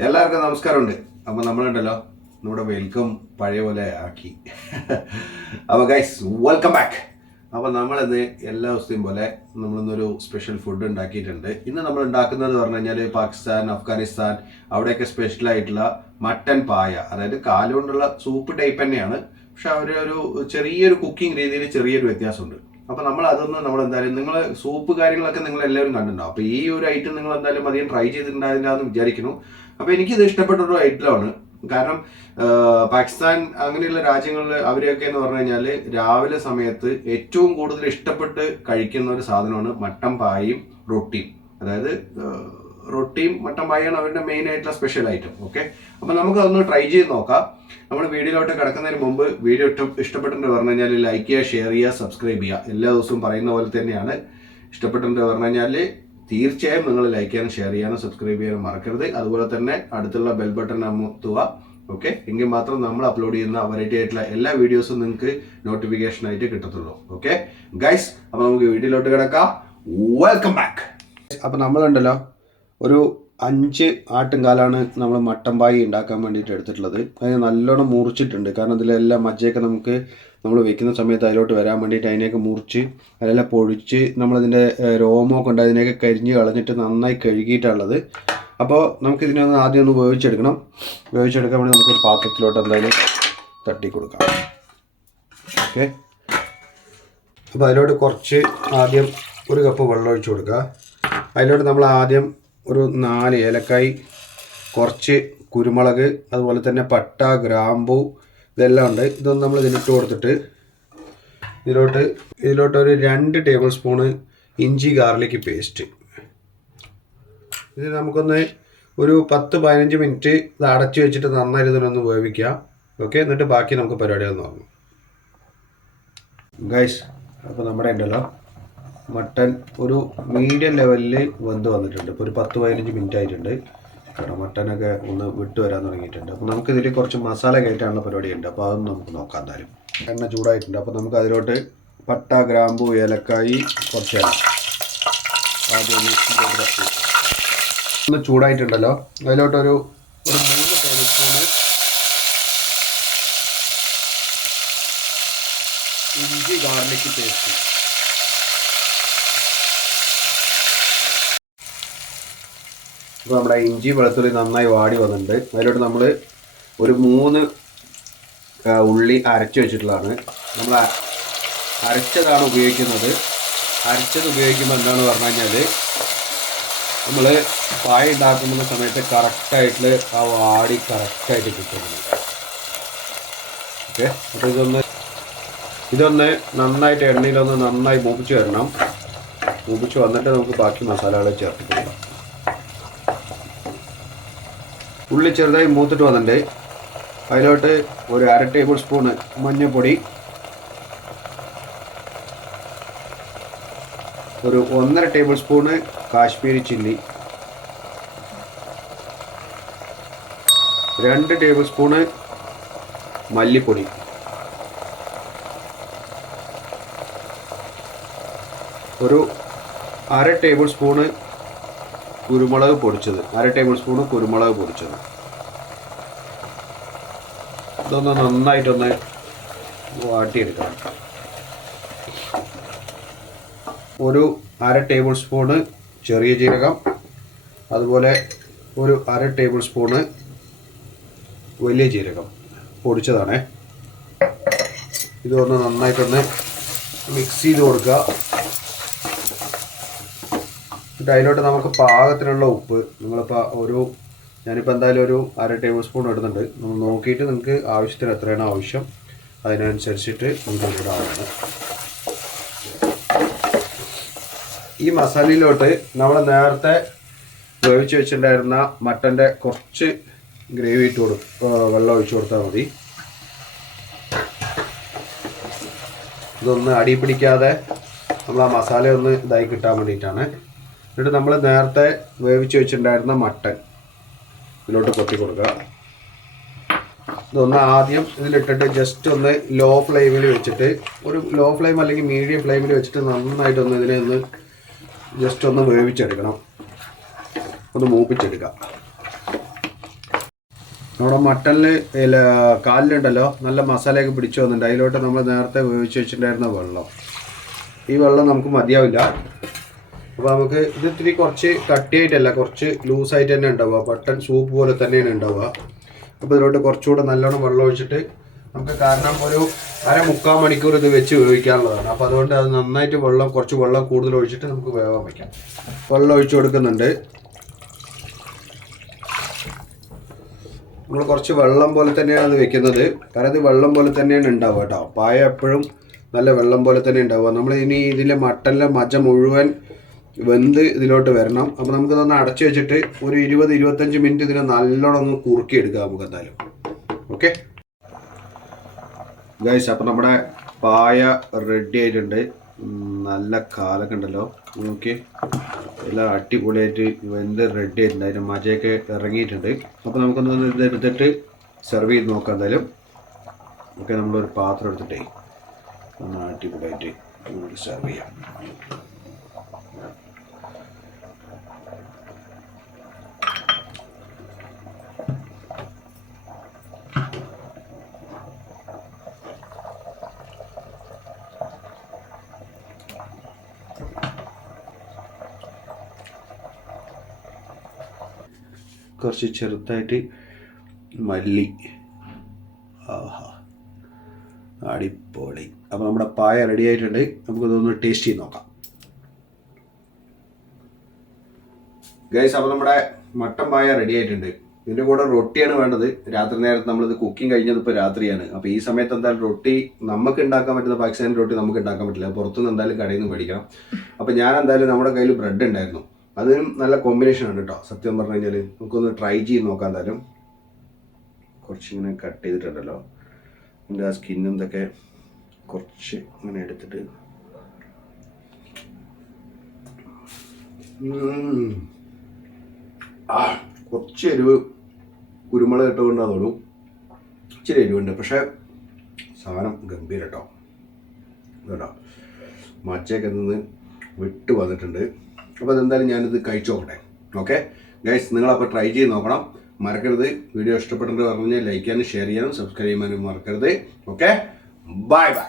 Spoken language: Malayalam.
എല്ലാവർക്കും നമസ്കാരമുണ്ട്. അപ്പോൾ നമ്മളുണ്ടല്ലോ നമ്മുടെ വെൽക്കം പഴയ പോലെ ആക്കി. അപ്പോൾ ഗൈസ് വെൽക്കം ബാക്ക്. അപ്പോൾ നമ്മളിന്ന് എല്ലാ ദിവസത്തെയും പോലെ നമ്മളിന്നൊരു സ്പെഷ്യൽ ഫുഡ് ഉണ്ടാക്കിയിട്ടുണ്ട്. ഇന്ന് നമ്മൾ ഉണ്ടാക്കുന്നത് പറഞ്ഞു കഴിഞ്ഞാൽ പാകിസ്ഥാൻ, അഫ്ഗാനിസ്ഥാൻ അവിടെയൊക്കെ സ്പെഷ്യലായിട്ടുള്ള മട്ടൻ പായ, അതായത് കാലുകൊണ്ടുള്ള സൂപ്പ് ടൈപ്പ് തന്നെയാണ്. പക്ഷെ ഒരു ചെറിയൊരു കുക്കിംഗ് രീതിയിൽ ചെറിയൊരു വ്യത്യാസമുണ്ട്. അപ്പോൾ നമ്മൾ എന്തായാലും നിങ്ങൾ സൂപ്പ് കാര്യങ്ങളൊക്കെ നിങ്ങൾ എല്ലാവരും കണ്ടിട്ടുണ്ടാവും. അപ്പോൾ ഈ ഒരു ഐറ്റം നിങ്ങൾ എന്തായാലും അധികം ട്രൈ ചെയ്തിട്ടുണ്ടാവില്ല എന്ന് വിചാരിക്കുന്നു. അപ്പോൾ എനിക്കിത് ഇഷ്ടപ്പെട്ട ഒരു ഐറ്റമാണ്. കാരണം പാകിസ്ഥാൻ അങ്ങനെയുള്ള രാജ്യങ്ങളിൽ അവരെയൊക്കെ എന്ന് പറഞ്ഞു കഴിഞ്ഞാൽ രാവിലെ സമയത്ത് ഏറ്റവും കൂടുതൽ ഇഷ്ടപ്പെട്ട് കഴിക്കുന്ന ഒരു സാധനമാണ് മട്ടൻ പായയും റൊട്ടിയും. അതായത് റൊട്ടിയും മട്ടൻ പായാണ് അവരുടെ മെയിൻ ആയിട്ടുള്ള സ്പെഷ്യൽ ഐറ്റം. ഓക്കെ, അപ്പോൾ നമുക്ക് അതൊന്ന് ട്രൈ ചെയ്ത് നോക്കാം. നമ്മൾ വീഡിയോയിലോട്ട് കിടക്കുന്നതിന് മുമ്പ് വീഡിയോ ഇഷ്ടപ്പെട്ടെന്ന് പറഞ്ഞു കഴിഞ്ഞാൽ ലൈക്ക് ചെയ്യുക, ഷെയർ ചെയ്യുക, സബ്സ്ക്രൈബ് ചെയ്യുക. എല്ലാ ദിവസവും പറയുന്ന പോലെ തന്നെയാണ്. ഇഷ്ടപ്പെട്ടെന്ന് പറഞ്ഞു കഴിഞ്ഞാൽ തീർച്ചയായും നിങ്ങൾ ലൈക്ക് ചെയ്യാനും ഷെയർ ചെയ്യാനും സബ്സ്ക്രൈബ് ചെയ്യാനും മറക്കരുത്. അതുപോലെ തന്നെ അടുത്തുള്ള ബെൽ ബട്ടൺ അമർത്തുക. ഓക്കെ, എങ്കിൽ മാത്രം നമ്മൾ അപ്ലോഡ് ചെയ്യുന്ന വെറൈറ്റി ആയിട്ടുള്ള എല്ലാ വീഡിയോസും നിങ്ങൾക്ക് നോട്ടിഫിക്കേഷൻ ആയിട്ട് കിട്ടത്തുള്ളൂ. ഓക്കെ ഗൈസ്, അപ്പോൾ നമുക്ക് വീഡിയോയിലോട്ട് കിടക്കാം. Welcome back. അപ്പോൾ നമ്മളുണ്ടല്ലോ ഒരു 5 ആട്ടുംകാലാണ് നമ്മൾ മട്ടൻ പായി ഉണ്ടാക്കാൻ വേണ്ടിയിട്ട് എടുത്തിട്ടുള്ളത്. അതിന് നല്ലോണം മുറിച്ചിട്ടുണ്ട്. കാരണം ഇതിലെല്ലാം മജ്ജയൊക്കെ നമുക്ക് നമ്മൾ വെക്കുന്ന സമയത്ത് അതിലോട്ട് വരാൻ വേണ്ടിയിട്ട് അതിനെയൊക്കെ മുറിച്ച് അതിലെല്ലാം പൊഴിച്ച് നമ്മളതിൻ്റെ രോമമൊക്കെ ഉണ്ട് അതിനെയൊക്കെ കരിഞ്ഞ് കളഞ്ഞിട്ട് നന്നായി കഴുകിയിട്ടുള്ളത്. അപ്പോൾ നമുക്കിതിനെ ആദ്യം ഒന്ന് വേവിച്ചെടുക്കണം. വേവിച്ചെടുക്കാൻ വേണ്ടി നമുക്കൊരു പാത്രത്തിലോട്ട് എന്തായാലും തട്ടി കൊടുക്കാം. ഓക്കെ, അപ്പോൾ അതിലോട്ട് കുറച്ച് ആദ്യം 1 കപ്പ് വെള്ളം ഒഴിച്ച് കൊടുക്കുക. അതിലോട്ട് നമ്മൾ ആദ്യം ഒരു 4 ഏലക്കായ്, കുറച്ച് കുരുമുളക്, അതുപോലെ തന്നെ പട്ട, ഗ്രാമ്പു ഇതെല്ലാം ഉണ്ട്. ഇതൊന്നും നമ്മൾ ഇതിലിട്ട് കൊടുത്തിട്ട് ഇതിലോട്ട് ഒരു 2 ടേബിൾ സ്പൂണ് ഇഞ്ചി ഗാർലിക് പേസ്റ്റ്. ഇത് നമുക്കൊന്ന് ഒരു 10-15 മിനിറ്റ് ഇത് അടച്ചു വെച്ചിട്ട് നന്നായിട്ട് ഇതിനൊന്ന് വേവിക്കാം. ഓക്കെ, എന്നിട്ട് ബാക്കി നമുക്ക് പരിപാടികളെന്ന് പറഞ്ഞു ഗൈസ്. അപ്പോൾ നമ്മുടെ ഉണ്ടല്ലോ മട്ടൻ ഒരു മീഡിയം ലെവലിൽ വെന്ത് വന്നിട്ടുണ്ട്. ഇപ്പോൾ ഒരു 10-15 മിനിറ്റ് ആയിട്ടുണ്ട്. കാരണം മട്ടനൊക്കെ ഒന്ന് വിട്ട് വരാൻ തുടങ്ങിയിട്ടുണ്ട്. അപ്പോൾ നമുക്കിതിൽ കുറച്ച് മസാല കയറ്റാനുള്ള പരിപാടിയുണ്ട്. അപ്പോൾ അതൊന്നും നമുക്ക് നോക്കാം. എന്തായാലും എണ്ണ ചൂടായിട്ടുണ്ട്. അപ്പോൾ നമുക്ക് അതിലോട്ട് പട്ട, ഗ്രാമ്പു, ഏലക്കായി കുറച്ച് ആദ്യം ഒന്ന് ചൂടായിട്ടുണ്ടല്ലോ. അതിലോട്ടൊരു 3 ടേബിൾ സ്പൂണ് ഇഞ്ചി ഗാർലിക് പേസ്റ്റ്. ഇപ്പോൾ നമ്മുടെ ഇഞ്ചി വെളുത്തുള്ളി നന്നായി വാടി വന്നിട്ടുണ്ട്. അതിലോട്ട് നമ്മൾ ഒരു 3 ഉള്ളി അരച്ച് വെച്ചിട്ടുള്ളതാണ്. നമ്മൾ അരച്ചതാണ് ഉപയോഗിക്കുന്നത്. അരച്ചത് ഉപയോഗിക്കുമ്പോൾ എന്താണെന്ന് പറഞ്ഞു കഴിഞ്ഞാൽ നമ്മൾ പായ ഉണ്ടാക്കുന്ന സമയത്ത് കറക്റ്റായിട്ട് ആ വാടി കറക്റ്റായിട്ട് കിട്ടുന്നത്. ഓക്കെ, അപ്പോൾ ഇതൊന്ന് നന്നായിട്ട് എണ്ണയിലൊന്ന് നന്നായി മൂപ്പിച്ച് വരണം. മൂപ്പിച്ച് വന്നിട്ട് നമുക്ക് ബാക്കി മസാലകൾ ചേർത്ത് കൊടുക്കാം. ഉള്ളി ചെറുതായി മൂത്തിട്ട് വന്നിട്ടുണ്ട്. അതിലോട്ട് ഒരു 1/2 ടേബിൾ സ്പൂണ് മഞ്ഞൾപ്പൊടി, ഒരു 1.5 table spoon Kashmiri chilli, 2 table spoon മല്ലിപ്പൊടി, ഒരു 1/2 ടേബിൾ സ്പൂണ് കുരുമുളക് പൊടിച്ചത്, 1/2 ടേബിൾ സ്പൂണ് കുരുമുളക് പൊടിച്ചത്. ഇതൊന്ന് നന്നായിട്ടൊന്ന് വാട്ടിയെടുക്കണം. ഒരു 1/2 ടേബിൾ സ്പൂണ് ചെറിയ ജീരകം, അതുപോലെ ഒരു 1/2 ടേബിൾ സ്പൂണ് വലിയ ജീരകം പൊടിച്ചതാണേ. ഇതൊന്ന് നന്നായിട്ടൊന്ന് മിക്സ് ചെയ്ത് കൊടുക്കുക. എന്നിട്ട് അതിലോട്ട് നമുക്ക് പാകത്തിനുള്ള ഉപ്പ് ഞാനിപ്പോൾ എന്തായാലും ഒരു 1/2 ടേബിൾ സ്പൂൺ ഇടുന്നുണ്ട്. നമ്മൾ നോക്കിയിട്ട് നിങ്ങൾക്ക് ആവശ്യത്തിന് എത്രയാണ് ആവശ്യം അതിനനുസരിച്ചിട്ട് നമുക്ക് ഇടാവുന്നതാണ്. ഈ മസാലയിലോട്ട് നമ്മൾ നേരത്തെ വേവിച്ച് വെച്ചിട്ടുണ്ടായിരുന്ന മട്ടൻ്റെ കുറച്ച് ഗ്രേവി വെള്ളം ഒഴിച്ചു കൊടുത്താൽ മതി. ഇതൊന്ന് അടി പിടിക്കാതെ നമ്മൾ ആ മസാല ഒന്ന് ഇതായി കിട്ടാൻ വേണ്ടിയിട്ടാണ്. എന്നിട്ട് നമ്മൾ നേരത്തെ വേവിച്ച് വെച്ചിട്ടുണ്ടായിരുന്ന മട്ടൻ ഇതിലോട്ട് കൊത്തി കൊടുക്കുക. ഇതൊന്ന് ആദ്യം ഇതിലിട്ടിട്ട് ജസ്റ്റ് ഒന്ന് ലോ ഫ്ലെയിമിൽ വെച്ചിട്ട്, ഒരു ലോ ഫ്ലെയിം അല്ലെങ്കിൽ മീഡിയം ഫ്ലെയിമിൽ വെച്ചിട്ട് നന്നായിട്ടൊന്ന് ഇതിനെ ഒന്ന് ജസ്റ്റ് ഒന്ന് വേവിച്ചെടുക്കണം. ഒന്ന് മൂപ്പിച്ചെടുക്കുക. നമ്മുടെ മട്ടനിൽ കാലിലുണ്ടല്ലോ നല്ല മസാലയൊക്കെ പിടിച്ചു വന്നിട്ടുണ്ട്. അതിലോട്ട് നമ്മൾ നേരത്തെ വേവിച്ച് വെച്ചിട്ടുണ്ടായിരുന്ന വെള്ളം, ഈ വെള്ളം നമുക്ക് മതിയാവില്ല. അപ്പോൾ നമുക്ക് ഇത് ഇത്തിരി കുറച്ച് കട്ടിയായിട്ടല്ല, കുറച്ച് ലൂസായിട്ട് തന്നെ ഉണ്ടാവുക, മട്ടൻ സൂപ്പ് പോലെ തന്നെയാണ് ഉണ്ടാവുക. അപ്പോൾ ഇതിലോട്ട് കുറച്ചുകൂടെ നല്ലോണം വെള്ളം ഒഴിച്ചിട്ട് നമുക്ക്, കാരണം ഒരു 1/4 മണിക്കൂർ ഇത് വെച്ച് വേവിക്കാനുള്ളതാണ്. അപ്പോൾ അതുകൊണ്ട് അത് നന്നായിട്ട് കുറച്ച് വെള്ളം കൂടുതൽ ഒഴിച്ചിട്ട് നമുക്ക് വേവാൻ വയ്ക്കാം. വെള്ളം ഒഴിച്ചു കൊടുക്കുന്നുണ്ട്. നമ്മൾ കുറച്ച് വെള്ളം പോലെ തന്നെയാണ് അത് വെക്കുന്നത്, കാരണം ഇത് വെള്ളം പോലെ തന്നെയാണ് ഉണ്ടാവുക കേട്ടോ. പായ എപ്പോഴും നല്ല വെള്ളം പോലെ തന്നെ ഉണ്ടാവുക. നമ്മൾ ഇനി ഇതിൻ്റെ മട്ടനിലെ മജ്ജ മുഴുവൻ വെന്ത് ഇതിലോട്ട് വരണം. അപ്പോൾ നമുക്കിതൊന്ന് അടച്ചു വെച്ചിട്ട് ഒരു 20-25 മിനിറ്റ് ഇതിനെ നല്ലോണം ഒന്ന് കുറുക്കിയെടുക്കാം നമുക്ക് എന്തായാലും. ഓക്കെ ഗൈസ്, അപ്പോൾ നമ്മുടെ പായ റെഡി ആയിട്ടുണ്ട്. നല്ല കാലൊക്കെ ഉണ്ടല്ലോ, നോക്കി എല്ലാം അടിപൊളിയായിട്ട് വെന്ത് റെഡി ആയിട്ടുണ്ട്. അതിൻ്റെ മജയൊക്കെ ഇറങ്ങിയിട്ടുണ്ട്. അപ്പോൾ നമുക്കൊന്ന് ഇതെടുത്തിട്ട് സെർവ് ചെയ്ത് നോക്കാം എന്തായാലും. ഓക്കെ, നമ്മളൊരു പാത്രം എടുത്തിട്ടേ ഒന്ന് അടിപൊളിയായിട്ട് നമുക്ക് സെർവ് ചെയ്യാം. കുറച്ച് ചെറുതായിട്ട് മല്ലി, ആഹാ അടിപൊളി. അപ്പോൾ നമ്മുടെ പായ റെഡി ആയിട്ടുണ്ട്. നമുക്കിതൊന്ന് ടേസ്റ്റ് ചെയ്ത് നോക്കാം ഗൈസ്. അപ്പോൾ നമ്മുടെ മട്ടൻ പായ റെഡി ആയിട്ടുണ്ട്. ഇതിൻ്റെ കൂടെ റൊട്ടിയാണ് വേണ്ടത്. രാത്രി നേരത്ത് നമ്മളിത് കുക്കിംഗ് കഴിഞ്ഞത് ഇപ്പോൾ രാത്രിയാണ്. അപ്പോൾ ഈ സമയത്ത് എന്തായാലും റൊട്ടി നമുക്ക് ഉണ്ടാക്കാൻ പറ്റുന്ന പാകിസ്ഥാനി റൊട്ടി നമുക്ക് ഉണ്ടാക്കാൻ പറ്റില്ല, പുറത്തുനിന്ന് എന്തായാലും കടയിൽ നിന്ന് മേടിക്കണം. അപ്പോൾ ഞാൻ എന്തായാലും നമ്മുടെ കയ്യിൽ ബ്രെഡ് ഉണ്ടായിരുന്നു, അതിനും നല്ല കോമ്പിനേഷൻ ആണ് കേട്ടോ. സത്യം പറഞ്ഞു കഴിഞ്ഞാൽ നമുക്കൊന്ന് ട്രൈ ചെയ്ത് നോക്കാം എന്തായാലും. കുറച്ചിങ്ങനെ കട്ട് ചെയ്തിട്ടുണ്ടല്ലോ, എൻ്റെ ആ സ്കിന്നും ഇതൊക്കെ കുറച്ച് ഇങ്ങനെ എടുത്തിട്ട് കുറച്ച് എരിവ്, കുരുമുളക് ഇട്ടുകൊണ്ടാണ് തോന്നും, ഇച്ചിരി എരിവുണ്ട്. പക്ഷേ സാധനം ഗംഭീരം കേട്ടോ. കേട്ടോ മച്ചയൊക്കെ നിന്ന് വിട്ട് വന്നിട്ടുണ്ട്. അപ്പോൾ അതെന്തായാലും ഞാനിത് കഴിച്ചു നോക്കട്ടെ. ഓക്കെ ഗൈസ്, നിങ്ങളപ്പോൾ ട്രൈ ചെയ്ത് നോക്കണം. മറക്കരുത്, വീഡിയോ ഇഷ്ടപ്പെട്ടെന്ന് പറഞ്ഞാൽ ലൈക്ക് ചെയ്യാനും ഷെയർ ചെയ്യാനും സബ്സ്ക്രൈബ് ചെയ്യാനും മറക്കരുത്. Okay, bye bye.